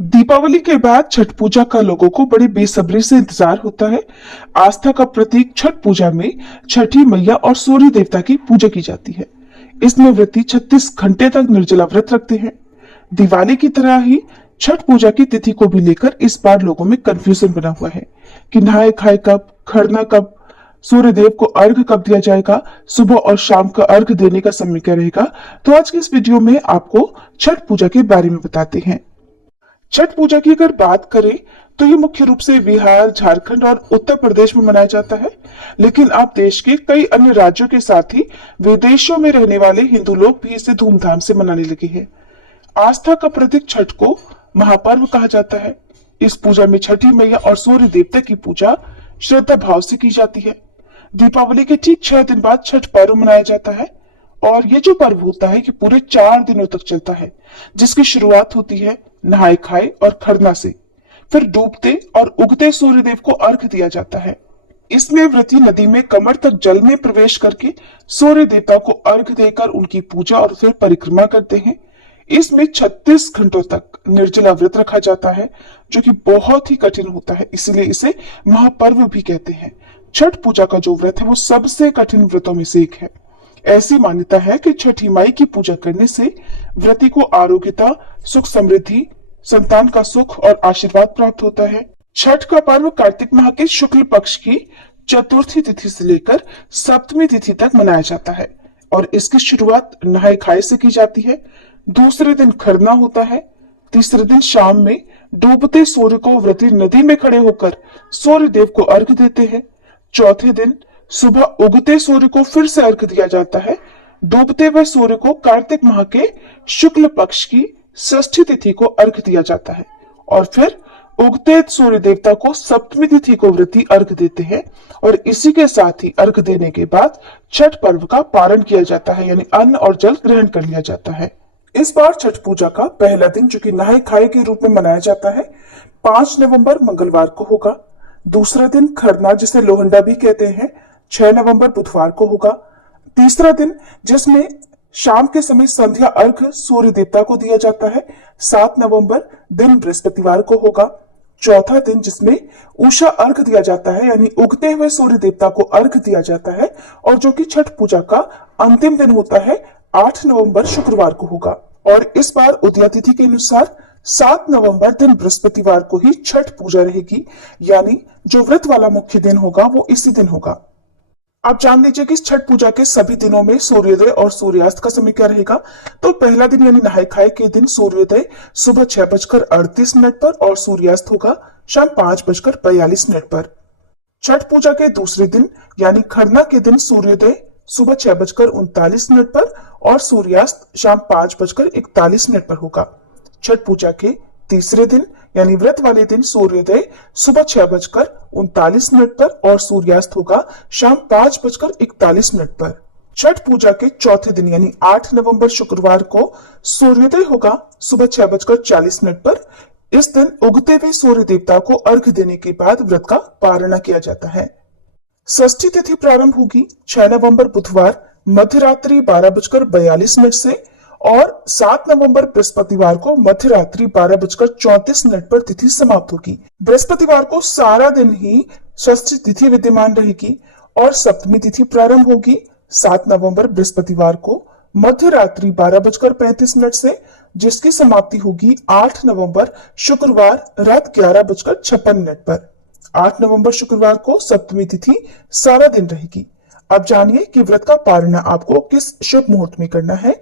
दीपावली के बाद छठ पूजा का लोगों को बड़ी बेसब्री से इंतजार होता है। आस्था का प्रतीक छठ पूजा में छठी मैया और सूर्य देवता की पूजा की जाती है। इसमें व्रती 36 घंटे तक निर्जला व्रत रखते हैं। दिवाली की तरह ही छठ पूजा की तिथि को भी लेकर इस बार लोगों में कंफ्यूजन बना हुआ है कि नहाए खाए कब, खरना कब, सूर्य देव को अर्घ कब दिया जाएगा, सुबह और शाम का अर्घ देने का समय क्या रहेगा। तो आज की इस वीडियो में आपको छठ पूजा के बारे में बताते हैं। छठ पूजा की अगर बात करें तो ये मुख्य रूप से बिहार, झारखंड और उत्तर प्रदेश में मनाया जाता है, लेकिन अब देश के कई अन्य राज्यों के साथ ही विदेशों में रहने वाले हिंदू लोग भी इसे धूमधाम से मनाने लगे हैं। आस्था का प्रतीक छठ को महापर्व कहा जाता है। इस पूजा में छठी मैया और सूर्य देवता की पूजा श्रद्धा भाव से की जाती है। दीपावली के ठीक 6 दिन बाद छठ पर्व मनाया जाता है और ये जो पर्व होता है कि पूरे 4 दिनों तक चलता है, जिसकी शुरुआत होती है नहाए खाए और खरना से। फिर डूबते और उगते सूर्यदेव को अर्घ दिया जाता है। इसमें व्रती नदी में कमर तक जल में प्रवेश करके सूर्य देवता को अर्घ देकर उनकी पूजा और फिर परिक्रमा करते हैं। इसमें 36 घंटों तक निर्जला व्रत रखा जाता है, जो कि बहुत ही कठिन होता है, इसलिए इसे महापर्व भी कहते हैं। छठ पूजा का जो व्रत है वो सबसे कठिन व्रतों में से एक है। ऐसी मान्यता है कि छठी माई की पूजा करने से व्रती को आरोग्यता, सुख समृद्धि, संतान का सुख और आशीर्वाद प्राप्त होता है। छठ का पर्व कार्तिक माह के शुक्ल पक्ष की चतुर्थी तिथि से लेकर सप्तमी तिथि तक मनाया जाता है और इसकी शुरुआत नहाए खाए से की जाती है। दूसरे दिन खरना होता है। तीसरे दिन शाम में डूबते सूर्य को व्रती नदी में खड़े होकर सूर्य देव को अर्घ देते हैं। चौथे दिन सुबह उगते सूर्य को फिर से अर्घ दिया जाता है। डूबते हुए सूर्य को कार्तिक माह के शुक्ल पक्ष की षष्ठी तिथि को अर्घ दिया जाता है और फिर उगते सूर्य देवता को सप्तमी तिथि को व्रती अर्घ देते हैं और इसी के साथ ही अर्घ देने के बाद छठ पर्व का पारण किया जाता है, यानी अन्न और जल ग्रहण कर लिया जाता है। इस बार छठ पूजा का पहला दिन, जो कि नहाए खाए के रूप में मनाया जाता है, 5 नवंबर मंगलवार को होगा। दूसरा दिन खरना, जिसे लोहंडा भी कहते हैं, 6 नवंबर बुधवार को होगा। तीसरा दिन, जिसमें शाम के समय संध्या अर्घ सूर्य देवता को दिया जाता है, 7 नवंबर दिन बृहस्पतिवार को होगा। चौथा दिन, जिसमें उषा अर्घ दिया जाता है, यानी उगते हुए सूर्य देवता को अर्घ दिया जाता है और जो कि छठ पूजा का अंतिम दिन होता है, 8 नवंबर शुक्रवार को होगा। और इस बार उदया तिथि के अनुसार 7 नवंबर दिन बृहस्पतिवार को ही छठ पूजा रहेगी, यानी जो व्रत वाला मुख्य दिन होगा वो इसी दिन होगा। आप जान लीजिए कि इस छठ पूजा के सभी दिनों में सूर्योदय और सूर्यास्त का समय क्या रहेगा। तो पहला दिन यानी नहाए खाए के दिन सूर्योदय सुबह 6:38 पर और सूर्यास्त होगा शाम 5:42 पर। छठ पूजा के दूसरे दिन यानी खरना के दिन सूर्योदय सुबह 6:39 पर और सूर्यास्त शाम 5:41 पर होगा। छठ पूजा के तीसरे दिन यानी व्रत वाले दिन सूर्योदय सुबह 6:39 पर और सूर्यास्त होगा शाम 5:41 पर। छठ पूजा के चौथे दिन यानी 8 नवंबर शुक्रवार को सूर्योदय होगा सुबह 6:40 पर। इस दिन उगते हुए सूर्य देवता को अर्घ देने के बाद व्रत का पारणा किया जाता है। षष्ठी तिथि प्रारंभ होगी 6 नवंबर बुधवार मध्य रात्रि 12:42 से और 7 नवंबर बृहस्पतिवार को मध्य रात्रि 12:34 पर तिथि समाप्त होगी। बृहस्पतिवार को सारा दिन ही षष्ठी तिथि विद्यमान रहेगी और सप्तमी तिथि प्रारंभ होगी 7 नवंबर बृहस्पतिवार को मध्य रात्रि 12:35 से, जिसकी समाप्ति होगी 8 नवंबर शुक्रवार रात 11:56 पर। 8 नवंबर शुक्रवार को सप्तमी तिथि सारा दिन रहेगी। अब जानिए कि व्रत का पारणा आपको किस शुभ मुहूर्त में करना है।